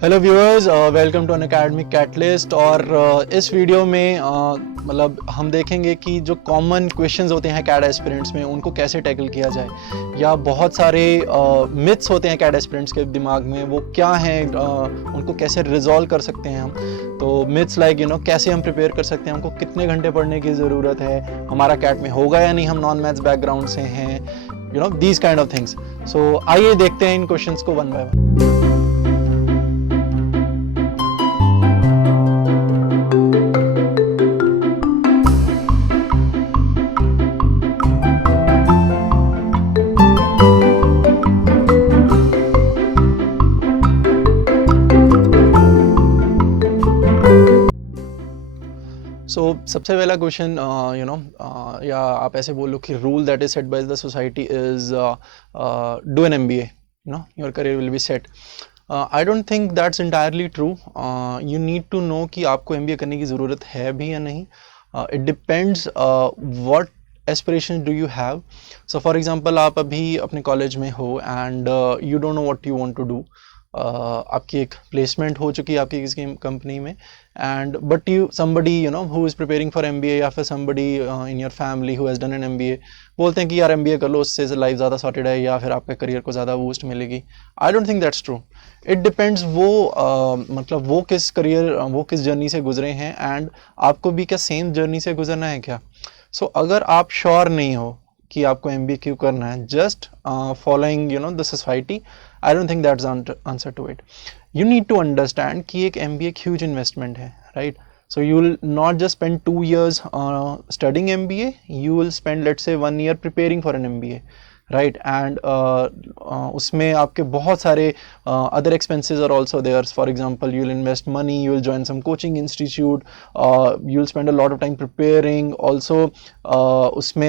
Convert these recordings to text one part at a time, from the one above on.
Hello viewers, welcome to an academic catalyst. और इस video में मतलब हम देखेंगे कि जो कॉमन क्वेश्चंस होते हैं कैट एस्पिरेंट्स में उनको कैसे टैकल किया जाए, या बहुत सारे मिथ्स होते हैं कैट एस्पिरेंट्स के दिमाग में, वो क्या हैं, उनको कैसे रिजॉल्व कर सकते हैं हम। तो मिथ्स लाइक कैसे हम प्रिपेयर कर सकते हैं, हमको कितने घंटे पढ़ने की ज़रूरत है, हमारा कैट में होगा या नहीं, हम नॉन मैथ्स बैकग्राउंड से हैं, these kind of things. So आइए देखते हैं इन क्वेश्चंस को वन बाय वन। सबसे पहला क्वेश्चन या आप ऐसे बोलो कि rule that is set by the society is do an MBA, your career will be set. I don't think that's entirely true. You need to know कि आपको MBA करने की ज़रूरत है भी या नहीं। It depends what aspiration do you have. So for example, आप अभी अपने कॉलेज में हो and you don't know what you want to do. आपकी एक प्लेसमेंट हो चुकी है आपकी किसी कंपनी में, and but you somebody who is preparing for MBA, या फिर somebody in your family who has done an MBA बोलते हैं कि यार MBA कर लो, उससे लाइफ ज़्यादा सॉर्टेड है या फिर आपके करियर को ज़्यादा बूस्ट मिलेगी। आई don't think that's true. It depends मतलब वो किस करियर, वो किस जर्नी से गुजरे हैं, एंड आपको भी क्या सेम जर्नी से गुजरना है क्या। सो अगर आप श्योर नहीं हो कि आपको MBA क्यों करना है, just following the society, I don't think that's answer to it. You need to understand कि एक MBA एक huge investment है, right? So you will not just spend 2 years studying MBA, you will spend let's say 1 year preparing for an MBA, right? And उसमें आपके बहुत सारे other expenses are also there. For example, you'll invest money, you will join some coaching institute, you'll spend a lot of time preparing. Also उसमें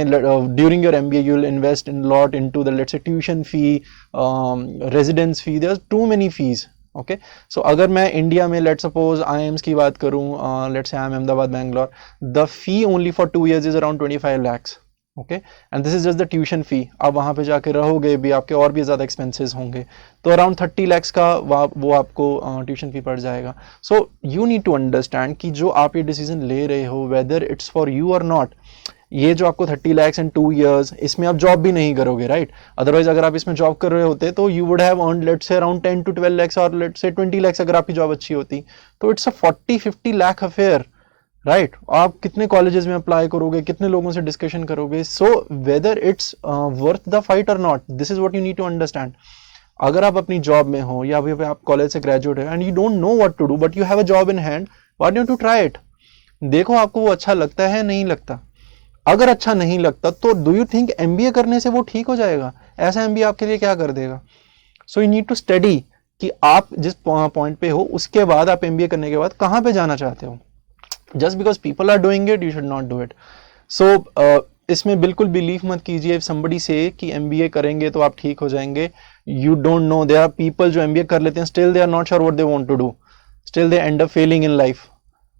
during your MBA you'll invest in lot into the let's say tuition fee, residence fee. There's too many fees. Okay, so अगर मैं India में let suppose IIMs की बात करूँ, let's say IIM Ahmedabad Bangalore, the fee only for 2 years is around 25 lakhs। Okay, and this is just the tuition fee. आप वहाँ पे जाके रहोगे भी, आपके और भी ज़्यादा एक्सपेंसेस होंगे, तो अराउंड 30 lakhs का वो आपको ट्यूशन फी पड़ जाएगा। So you need to understand कि जो आप ये डिसीजन ले रहे हो, वेदर इट्स फॉर यू और नॉट। ये जो आपको 30 lakhs इन 2 years, इसमें आप जॉब भी नहीं करोगे, राइट? अदरवाइज अगर आप इसमें जॉब कर रहे होते तो you would have earned let's say around 10 to 12 lakhs, और लेट्स से 20 lakhs अगर आपकी जॉब अच्छी होती। तो it's a 40-50 lakh affair, right? आप कितने कॉलेजेस में अप्लाई करोगे, कितने लोगों से डिस्कशन करोगे? So whether it's worth the fight और not, this is what you need to understand. अगर आप अपनी जॉब में हो या अभी आप कॉलेज से ग्रेजुएट है and you don't know what to do, but you have a job in hand, why don't you try it? देखो आपको वो अच्छा लगता है नहीं लगता। अगर अच्छा नहीं लगता तो डू यू थिंक MBA करने से वो ठीक हो जाएगा? ऐसा MBA आपके लिए क्या कर देगा? So you need to study कि आप जिस पॉइंट पे हो उसके बाद आप MBA करने के बाद कहाँ पे जाना चाहते हो। Just because people are doing it, you should not do it. So इसमें बिल्कुल बिलीव मत कीजिए इफ समबडी से कि MBA करेंगे तो आप ठीक हो जाएंगे। You don't know, there are people जो MBA कर लेते हैं, still they are not sure what they want to do, still they end up failing in life.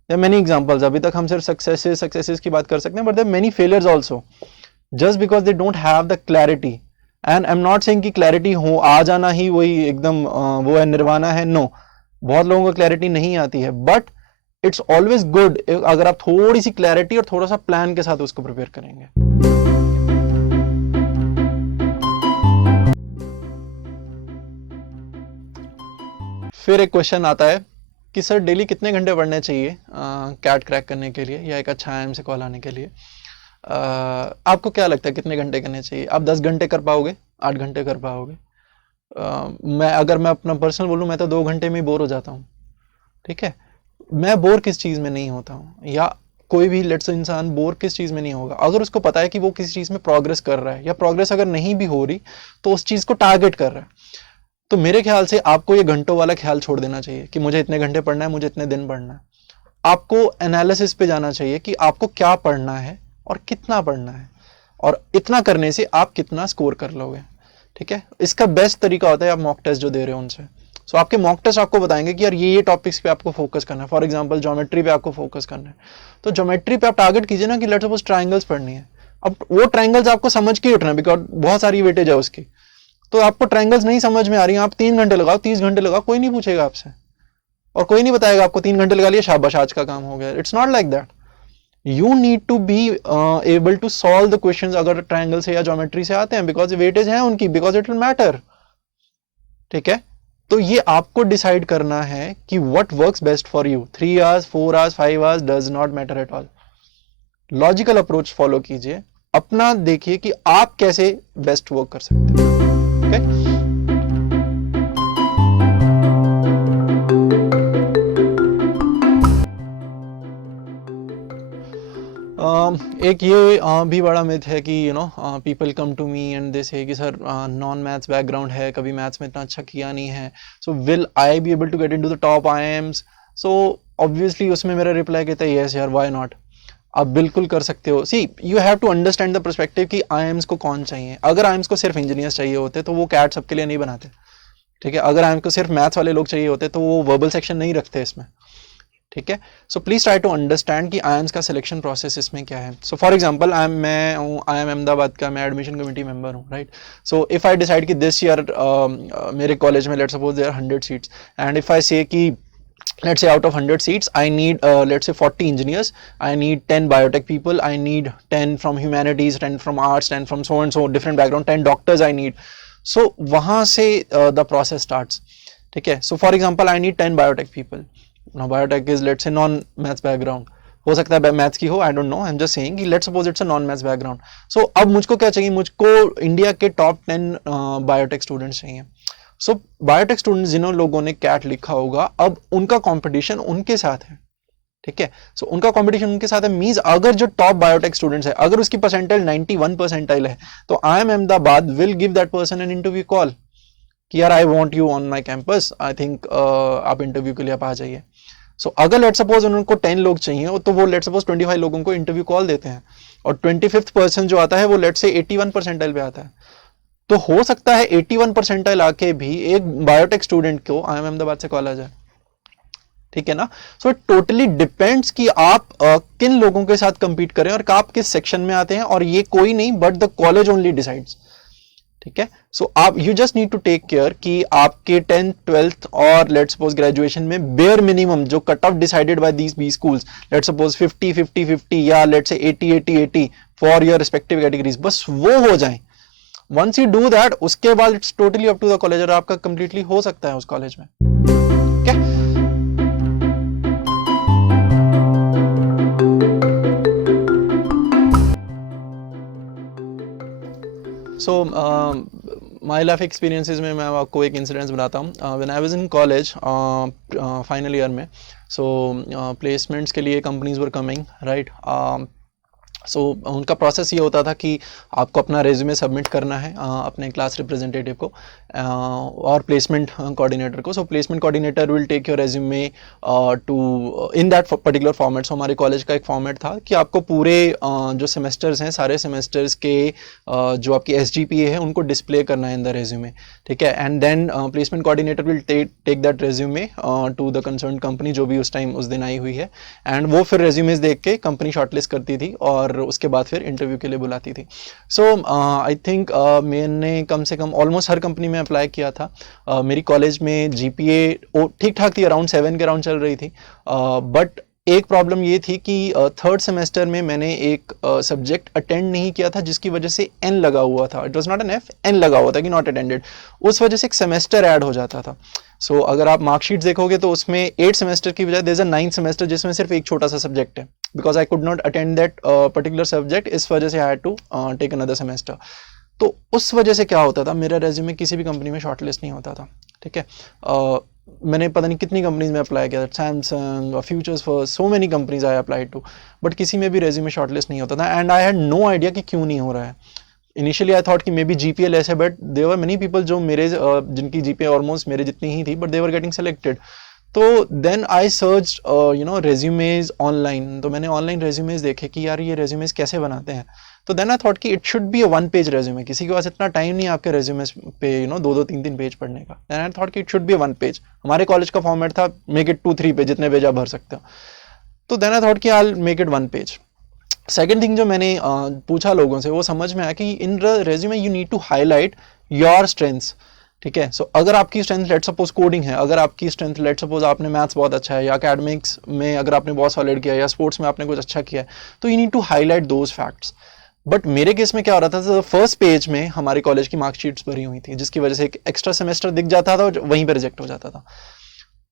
There are many examples. अभी तक हम सिर्फ सक्सेसेस की बात कर सकते हैं, but there are many failures also, just because they don't have the clarity. And I'm not saying कि clarity हो आ जाना ही वही एकदम वो है, निर्वाणा है। No, बहुत लोगों को clarity नहीं आती है, but it's always good अगर आप थोड़ी सी clarity और थोड़ा सा plan के साथ उसको prepare करेंगे। फिर एक क्वेश्चन आता है कि सर डेली कितने घंटे पढ़ने चाहिए कैट क्रैक करने के लिए, या एक अच्छा IIM से कॉल आने के लिए। आपको क्या लगता है कितने घंटे करने चाहिए? आप 10 घंटे कर पाओगे? 8 घंटे कर पाओगे? अगर मैं अपना पर्सनल बोलूँ, मैं तो 2 घंटे में ही बोर हो जाता हूँ। ठीक है, मैं बोर किस चीज़ में नहीं होता हूँ, या कोई भी लेट्स इंसान बोर किस चीज़ में नहीं होगा? अगर उसको पता है कि वो किस चीज़ में प्रोग्रेस कर रहा है, या प्रोग्रेस अगर नहीं भी हो रही तो उस चीज़ को टारगेट कर रहा है। तो मेरे ख्याल से आपको ये घंटों वाला ख्याल छोड़ देना चाहिए कि मुझे इतने घंटे पढ़ना है, मुझे इतने दिन पढ़ना है। आपको एनालिसिस पे जाना चाहिए कि आपको क्या पढ़ना है और कितना पढ़ना है, और इतना करने से आप कितना स्कोर कर लोगे। ठीक है, इसका बेस्ट तरीका होता है आप मॉक टेस्ट जो दे रहे हो उनसे। सो आपके मॉक टेस्ट आपको बताएंगे कि यार ये टॉपिक्स पे आपको फोकस करना है। फॉर एग्जांपल ज्योमेट्री पे आपको फोकस करना है, तो ज्योमेट्री पे आप टारगेट कीजिए ना कि लेट्स सपोज ट्रायंगल्स पढ़नी है। अब वो ट्रायंगल्स आपको समझ के उठना है, बिकॉज बहुत सारी वेटेज है उसकी। तो आपको ट्रायंगल्स नहीं समझ में आ रही है, आप 3 घंटे लगाओ, 30 घंटे लगाओ, कोई नहीं पूछेगा आपसे। और कोई नहीं बताएगा आपको 3 घंटे लगा लिए शाबाश आज का काम हो गया. It's not like that. You need to be able to solve the questions अगर ट्रायंगल से या ज्योमेट्री से आते हैं, बिकॉज वेटेज है उनकी, बिकॉज इट विल मैटर. ठीक है, तो ये आपको डिसाइड करना है कि what works best for you. 3 hours 4 hours 5 hours does not matter at all. Logical approach follow कीजिए, अपना देखिए कि आप कैसे बेस्ट वर्क कर सकते हैं. okay? एक ये भी बड़ा मिथ है कि people come to me and they say कि सर नॉन मैथ्स बैकग्राउंड है, कभी मैथ्स में इतना अच्छा किया नहीं है, so will I be able to get into the top IIMs. So obviously उसमें मेरा रिप्लाई कहता है यस यार, व्हाई नॉट. आप बिल्कुल कर सकते हो. See you have to understand the perspective कि आईआईएम्स को कौन चाहिए. अगर आईआईएम्स को सिर्फ इंजीनियर्स चाहिए होते तो वो कैट सबके लिए नहीं बनाते. ठीक है, अगर आईआईएम्स को सिर्फ मैथ्स वाले लोग चाहिए होते तो वो वर्बल सेक्शन नहीं रखते इसमें. ठीक है, so please try to understand कि आईआईएम्स का सिलेक्शन प्रोसेस इसमें क्या है. सो फॉर एग्जांपल मैं हूँ आईआईएम अहमदाबाद का, मैं एडमिशन कमेटी मेंबर हूँ, right. So if I decide कि दिस ईयर मेरे कॉलेज में let's suppose there 100 seats, and if I say कि let's say out of 100 seats I need let's say 40 engineers, I need 10 biotech people, I need 10 from humanities, 10 from arts, 10 from so and so different background, 10 doctors I need. So वहाँ से the process starts. ठीक है, so for example I need 10 biotech people. Now biotech is let's say non maths background, हो सकता है maths की हो, I don't know, I am just saying कि let's suppose it's a non maths background. So अब मुझको क्या चाहिए, मुझको इंडिया के टॉप 10 बायोटेक स्टूडेंट्स चाहिए. सो बायोटेक स्टूडेंट्स जिन्हों लोगों ने कैट लिखा होगा, अब उनका कंपटीशन उनके साथ है. ठीक है, सो उनका कंपटीशन उनके साथ है मींस अगर जो टॉप बायोटेक स्टूडेंट्स है, अगर उसकी परसेंटाइल 91 परसेंटाइल है, तो IIM Ahmedabad will give that person an interview call कि यार I want you on my campus, I think आप इंटरव्यू के लिए आप आ जाइए. सो अगर लेट सपोज उनको 10 लोग चाहिए तो वो लेट सपोज 25 लोगों को इंटरव्यू कॉल देते हैं, और 25th पर्सन जो आता है वो लेट से 81 परसेंटाइल पे आता है. तो हो सकता है 81 परसेंटाइल आके भी एक बायोटेक स्टूडेंट को आईआईएम अहमदाबाद से कॉल आ जाए. ठीक है ना. सो इट टोटली डिपेंड्स कि आप किन लोगों के साथ कंपीट करें और आप किस सेक्शन में आते हैं, और ये कोई नहीं but the college only decides. ठीक है, सो आप you just need to take care कि आपके 10th 12th और लेट्स सपोज ग्रेजुएशन में बेयर मिनिमम जो cut off decided by these B schools, let's suppose 50 50 50 या let's say 80 80 80 for your respective categories, बस वो हो जाए. वंस यू डू दैट, उसके बाद it's totally up to the college, और आपका कंप्लीटली हो सकता है उस कॉलेज में. ठीक है, सो माई लाइफ एक्सपीरियंसेस में मैं आपको एक इंसिडेंस बताता हूँ. When I was in college final year में, सो प्लेसमेंट्स के लिए कंपनीज वर कमिंग, राइट. सो उनका प्रोसेस ये होता था कि आपको अपना रेज्यूमे सबमिट करना है अपने क्लास रिप्रेजेंटेटिव को और प्लेसमेंट कोऑर्डिनेटर को. So placement coordinator will take your resume to in that particular format. So हमारे कॉलेज का एक फॉर्मेट था कि आपको पूरे जो सेमेस्टर्स हैं, सारे सेमेस्टर्स के जो आपकी SGPA है उनको डिस्प्ले करना है इन द रेज्यूमे. ठीक है, and then placement coordinator will take that resume to the concern company जो भी उस टाइम उस दिन आई हुई है, एंड वो फिर रेज्यूमेज देख के कंपनी शॉर्टलिस्ट करती थी और उसके बाद फिर इंटरव्यू के लिए बुलाती थी. सो आई थिंक मैंने कम से कम ऑलमोस्ट हर कंपनी में अप्लाई किया था. मेरी कॉलेज में GPA ठीक ठाक थी, अराउंड 7 के अराउंड चल रही थी. बट एक प्रॉब्लम ये थी कि थर्ड सेमेस्टर में मैंने एक सब्जेक्ट अटेंड नहीं किया था जिसकी वजह से N लगा हुआ था. It was not an F, N लगा हुआ था कि नॉट अटेंडेड. उस वजह से एक सेमेस्टर ऐड हो जाता था. सो अगर आप मार्कशीट देखोगे तो उसमें 8 सेमेस्टर की बजाय there is a 9th semester जिसमें सिर्फ एक छोटा सा सब्जेक्ट है. Because I could not attend that particular subject, इस वजह से I had to take another semester. तो उस वजह से क्या होता था, मेरा रेज्यूमे किसी भी कंपनी में शॉर्टलिस्ट नहीं होता था. ठीक है, मैंने पता नहीं कितनी कंपनीज में अप्लाई किया था, Samsung, Futures First, so many companies I applied to, but किसी में भी रेज्यूमे शॉर्टलिस्ट नहीं होता था. And I had no idea कि क्यों नहीं हो रहा है. इनिशियली आई थॉट कि मे बी GPA लेस है, but there were many people जो मेरे जिनकी GPA ऑलमोस्ट मेरे जितनी ही थी, but they were getting selected. तो then I search resumes online. तो मैंने ऑनलाइन रेज्यूमेज देखे कि यार ये रेज्यूमेज कैसे बनाते हैं. तो देन आई थॉट कि it should be a 1 page resume. किसी के पास इतना टाइम नहीं है आपके रेज्यूमेज पे 2-2 3-3 पेज पढ़ने का. देन आई थॉट कि इट शुड बी 1 पेज. हमारे कॉलेज का फॉर्मेट था मेक इट 2-3 पेज, जितने पेज आप भर सकते हो. तो देन आई थॉट कि I make it 1 page. Second thing जो मैंने पूछा लोगों से, वो समझ में आया कि in resume you need to highlight your strengths. ठीक है. सो अगर आपकी स्ट्रेंथ लेट सपोज कोडिंग है, अगर आपकी स्ट्रेंथ लेट सपोज आपने मैथ्स बहुत अच्छा है, या एकेडमिक्स में अगर आपने बहुत सॉलिड किया है, या स्पोर्ट्स में आपने कुछ अच्छा किया है, तो you need to highlight those facts. But मेरे केस में क्या हो रहा था, फर्स्ट पेज में हमारे कॉलेज की मार्कशीट्स भरी हुई थी, जिसकी वजह से एक एक्स्ट्रा सेमेस्टर दिख जाता था और वहीं पे रिजेक्ट हो जाता था.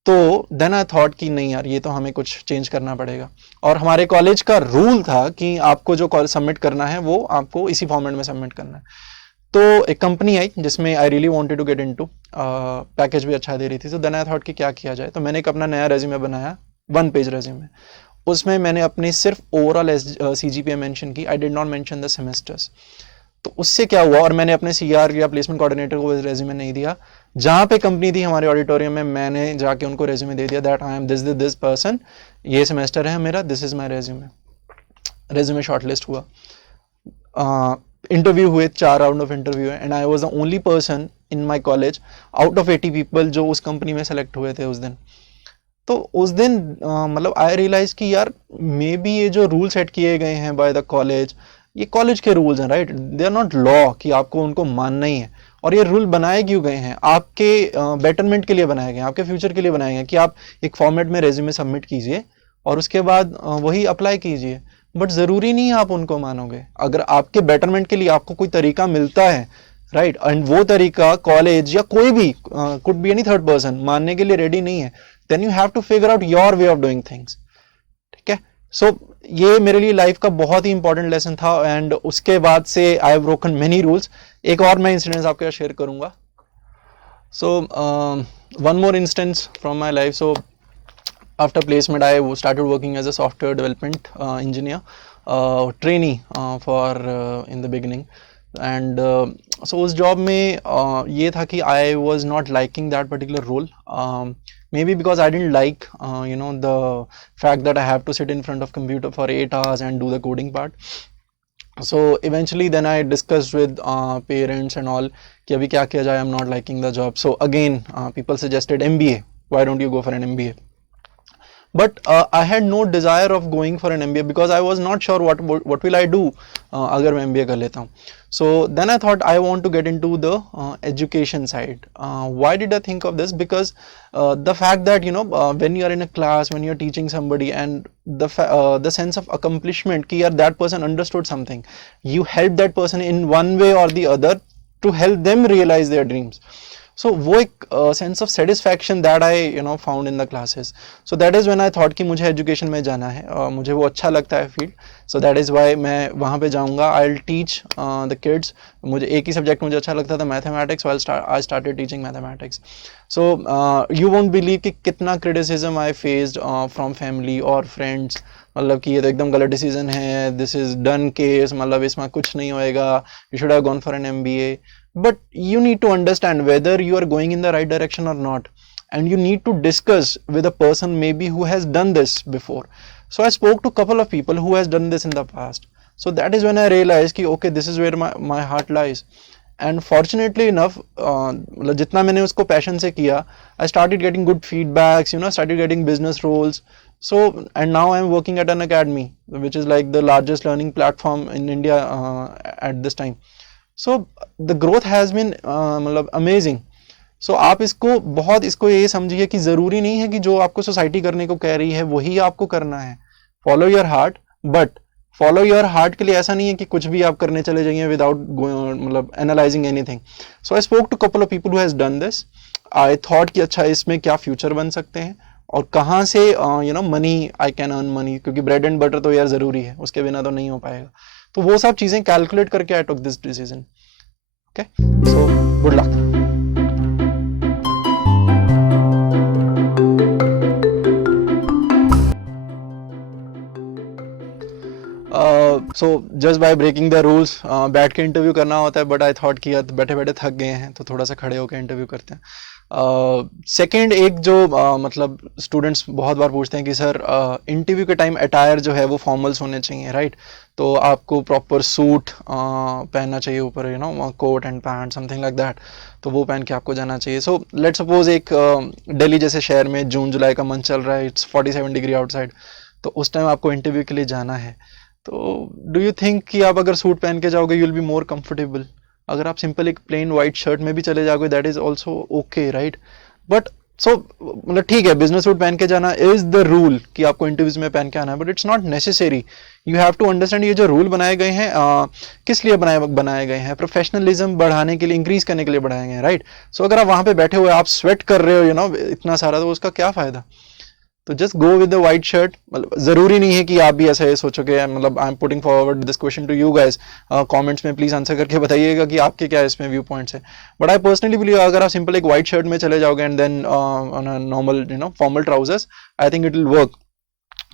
तो देन आई थॉट कि नहीं यार, ये तो हमें कुछ चेंज करना पड़ेगा. और हमारे कॉलेज का रूल था कि आपको जो सबमिट करना है वो आपको इसी फॉर्मेट में सबमिट करना है. तो एक कंपनी आई जिसमें I really wanted to get into, package भी अच्छा दे रही थी. तो देन आई थॉट कि क्या किया जाए. तो मैंने एक अपना नया रेज्यूमे बनाया, 1 पेज रेज्यूमे. उसमें मैंने अपनी सिर्फ ओवरऑल CGPA मेंशन की, I did not mention the semesters. तो उससे क्या हुआ, और मैंने अपने CR या प्लेसमेंट कोऑर्डिनेटर को रेज्यूमे नहीं दिया. जहाँ पे कंपनी थी हमारे ऑडिटोरियम में, मैंने जाके उनको रेज्यूमे दे दिया that I am this person, ये सेमेस्टर है मेरा, this is my resume. Resume shortlist हुआ, इंटरव्यू हुए, 4 राउंड ऑफ इंटरव्यू है, and I was the only person in my college out of 80 people जो उस कंपनी में सेलेक्ट हुए थे उस दिन. तो उस दिन मतलब आई रियलाइज कि यार मे बी ये जो रूल सेट किए गए हैं बाय द कॉलेज, ये कॉलेज के रूल्स हैं, right. They are not law कि आपको उनको मानना ही है. और ये रूल बनाए क्यों गए हैं, आपके बेटरमेंट के लिए बनाए गए हैं, आपके फ्यूचर के लिए बनाए गए हैं कि आप एक फॉर्मेट में रेज्यूमे सबमिट कीजिए और उसके बाद वही अप्लाई कीजिए. बट ज़रूरी नहीं है आप उनको मानोगे. अगर आपके बेटरमेंट के लिए आपको कोई तरीका मिलता है, राइट, एंड वो तरीका कॉलेज या कोई भी could be any third person मानने के लिए रेडी नहीं है, then you have to figure out your way of doing things. ठीक है. सो ये मेरे लिए लाइफ का बहुत ही इंपॉर्टेंट लेसन था, एंड उसके बाद से I have broken many rules. एक और मैं इंसिडेंस आपके साथ शेयर करूंगा. So one more instance from my life. So after placement I started working as a software development engineer, trainee for in the beginning. And so उस job में ये था कि I was not liking that particular role, maybe because I didn't like the fact that I have to sit in front of computer for 8 hours and do the coding part. So eventually then I discussed with parents and all कि अभी क्या किया जाए, I'm not liking the job. So again people suggested MBA, why don't you go for an MBA. But I had no desire of going for an MBA because I was not sure what will I do अगर मैं MBA कर लेता हूँ. So then I thought I want to get into the education side. Why did I think of this? Because the fact that when you are in a class, when you are teaching somebody, and the sense of accomplishment कि यार that person understood something, you help that person in one way or the other to help them realize their dreams. So वो एक sense of satisfaction that I found in the classes. So that is when I thought कि मुझे education में जाना है, मुझे वो अच्छा लगता है field. So that is why मैं वहाँ पे जाऊँगा. I will teach the kids. मुझे एक ही सब्जेक्ट मुझे अच्छा लगता था, mathematics. I started teaching mathematics. So you won't believe कि कितना criticism I faced from family और फ्रेंड्स. मतलब कि ये तो एकदम गलत डिसीजन है, दिस इज़ डन केस, मतलब इसमें कुछ नहीं होएगा, you should have gone for an MBA. But you need to understand whether you are going in the right direction or not, and you need to discuss with a person maybe who has done this before. So I spoke to a couple of people who has done this in the past. So that is when I realized कि okay, this is where my heart lies. And fortunately enough, मतलब जितना मैंने उसको passion से किया, I started getting good feedbacks, started getting business roles. So and now I am working at an academy, which is like the largest learning platform in India at this time. So the growth has been मतलब amazing. So आप इसको ये समझिए कि ज़रूरी नहीं है कि जो आपको सोसाइटी करने को कह रही है वही आपको करना है. Follow your heart, but follow your heart के लिए ऐसा नहीं है कि कुछ भी आप करने चले जाइए विदाउट मतलब analysing anything. So I spoke to couple of people who has done this. I thought कि अच्छा इसमें क्या फ्यूचर बन सकते हैं और कहाँ से money I can earn money, क्योंकि ब्रेड एंड बटर तो यार ज़रूरी है, उसके बिना तो नहीं हो पाएगा. तो वो सब चीज़ें कैलकुलेट करके I took this decision. Okay, so good luck. So just by breaking the rules बैठ के इंटरव्यू करना होता है, बट आई थॉट कि यार बैठे बैठे थक गए हैं तो थोड़ा सा खड़े होकर इंटरव्यू करते हैं. सेकेंड एक जो मतलब स्टूडेंट्स बहुत बार पूछते हैं कि सर इंटरव्यू के टाइम अटायर जो है वो फॉर्मल्स होने चाहिए, राइट. तो आपको प्रॉपर सूट पहनना चाहिए ऊपर, coat and pant something like that, तो वो पहन के आपको जाना चाहिए. सो लेट्स सपोज एक दिल्ली जैसे शहर में जून जुलाई का मंथ चल रहा है, इट्स 47 डिग्री आउटसाइड, तो उस टाइम आपको इंटरव्यू के लिए जाना है. तो डू यू थिंक कि आप अगर सूट पहन के जाओगे you will be more comfortable, अगर आप सिंपल एक प्लेन वाइट शर्ट में भी चले जाओगे that is also okay, right? But so मतलब ठीक है, बिजनेस सूट पहन के जाना इज द रूल कि आपको इंटरव्यूज में पहन के आना है, but it's not necessary. You have to understand ये जो रूल बनाए गए हैं किस लिए बनाए गए हैं? प्रोफेशनलिज्म बढ़ाने के लिए, इंक्रीज करने के लिए बढ़ाए गए हैं, राइट? सो अगर आप वहां पे बैठे हुए आप स्वेट कर रहे हो इतना सारा, तो उसका क्या फायदा? तो just go with the white shirt. मतलब जरूरी नहीं है कि आप भी ऐसा सोचोगे. मतलब I am putting forward this question to you guys. Comments में प्लीज आंसर करके बताइएगा कि आपके क्या इसमें व्यू पॉइंट्स है. बट आई पर्सनली बिलीव अगर आप सिंपल एक वाइट शर्ट में चले जाओगे and then on a normal formal trousers, I think it will work.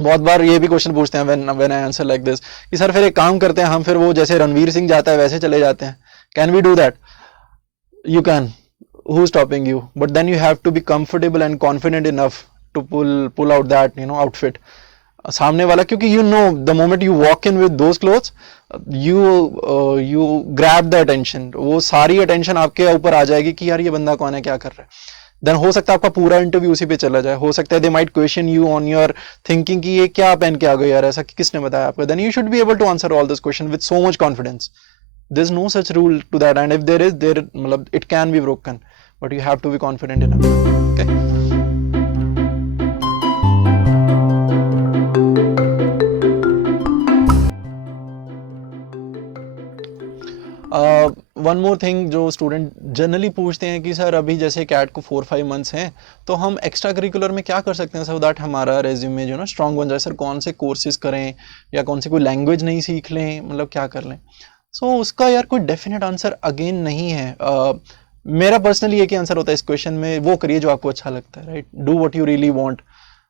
बहुत बार ये भी क्वेश्चन पूछते हैं when I answer like this कि सर फिर एक काम करते हैं हम, फिर वो जैसे रणवीर सिंह जाता है वैसे चले जाते हैं. Can we do that? You can. Who's stopping you? But then you have to be comfortable and confident enough to pull out that outfit. सामने वाला, क्योंकि the moment you walk in with those clothes, you grab the attention. वो सारी attention आपके ऊपर आ जाएगी कि यार ये बंदा कौन है, क्या कर रहा है. देन हो सकता है आपका पूरा इंटरव्यू उसी पे चला जाए. हो सकता है they might question you on your thinking कि ये क्या पहन के आ गए यार, ऐसा किसने बताया आपको. Then you should be able to answer all this question with so much confidence. There's no such rule to that, and if there is, it can be broken, but you have to be confident enough. Okay. One more thing जो student generally पूछते हैं कि sir अभी जैसे cat को 4-5 months हैं, तो हम एक्स्ट्रा करिकुलर में क्या कर सकते हैं सो दैट हमारा रेज्यूमे स्ट्रॉन्ग बन जाए. सर कौन से कोर्सेज करें या कौन सी कोई लैंग्वेज नहीं सीख लें, मतलब क्या कर लें? सो उसका यार कोई डेफिनेट आंसर अगेन नहीं है. मेरा पर्सनली एक ही आंसर होता है इस क्वेश्चन में, वो करिए जो आपको अच्छा लगता है, right? Do what you really want.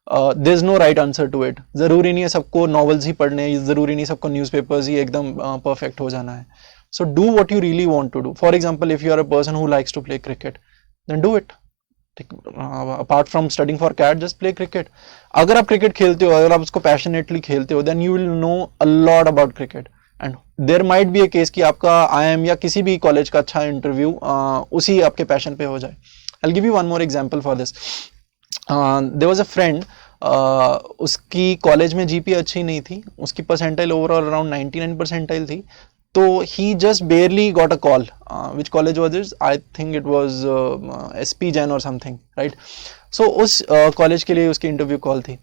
There is no right answer to it. जरूरी नहीं है सबको नॉवेल्स ही पढ़ने, जरूरी नहीं सबको न्यूज़पेपर्स ही एकदम परफेक्ट हो जाना है. So do what you really want to do. For example if you are a person who likes to play cricket, then do it. Apart from studying for CAT, just play cricket. अगर आप cricket खेलते हो, अगर आप उसको passionately खेलते हो, then you will know a lot about cricket. And there might be a case कि आपका IIM या किसी भी कॉलेज का अच्छा इंटरव्यू उसी आपके पैशन पे हो जाए. I will give you one more example for this. There was a friend, उसकी कॉलेज में GPA अच्छी नहीं थी, उसकी परसेंटाइल ओवरऑल अराउंड 99 परसेंटाइल थी. तो he just barely got a call. Which college was this? I think it was SP Jain और something, right? So उस कॉलेज के लिए उसकी इंटरव्यू कॉल थी.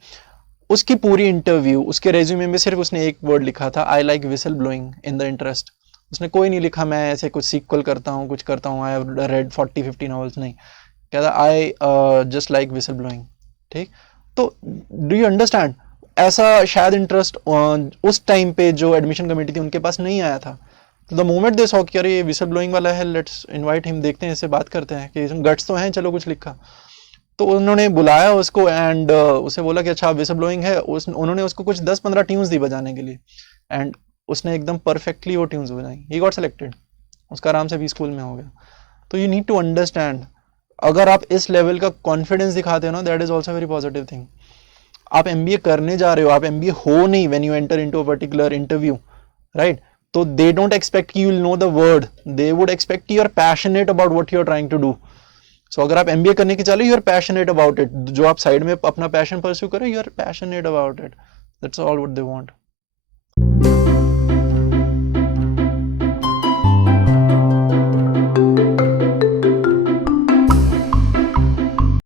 उसकी पूरी इंटरव्यू, उसके रेज्यूमे में सिर्फ उसने एक वर्ड लिखा था, I like whistle blowing in the interest. उसने कोई नहीं लिखा मैं ऐसे कुछ सीक्वल करता हूँ, कुछ करता हूँ, आई हैव रेड 40-50 नॉवेल्स. नहीं, कहता I just like whistle blowing. ठीक. तो डू यू अंडरस्टैंड, ऐसा शायद इंटरेस्ट उस टाइम पे जो एडमिशन कमेटी थी उनके पास नहीं आया था. तो द मोमेंट दे सॉ कि अरे ये विसल ब्लोइंग वाला है, लेट्स इनवाइट हिम, देखते हैं, इससे बात करते हैं कि गट्स तो हैं, चलो कुछ लिखा. तो उन्होंने बुलाया उसको एंड उसे बोला कि अच्छा विसल ब्लोइंग है. उन्होंने उसको कुछ 10-15 ट्यून्स दी बजाने के लिए एंड उसने एकदम परफेक्टली वो ट्यून्स बजाई. He got selected. उसका आराम से भी स्कूल में हो गया. तो यू नीड टू अंडरस्टैंड, अगर आप इस लेवल का कॉन्फिडेंस दिखाते हो ना, that is also very positive thing. आप MBA करने जा रहे हो, आप MBA हो नहीं when you enter into a particular interview, right? तो दे डोंट एक्सपेक्ट कि you will know the word, they would expect you are passionate about what you are trying to do. So अगर आप MBA करने की चले, you are passionate about it. जो आप side में अपना पैशन परस्यू करो, you are passionate about it. That's all what they want.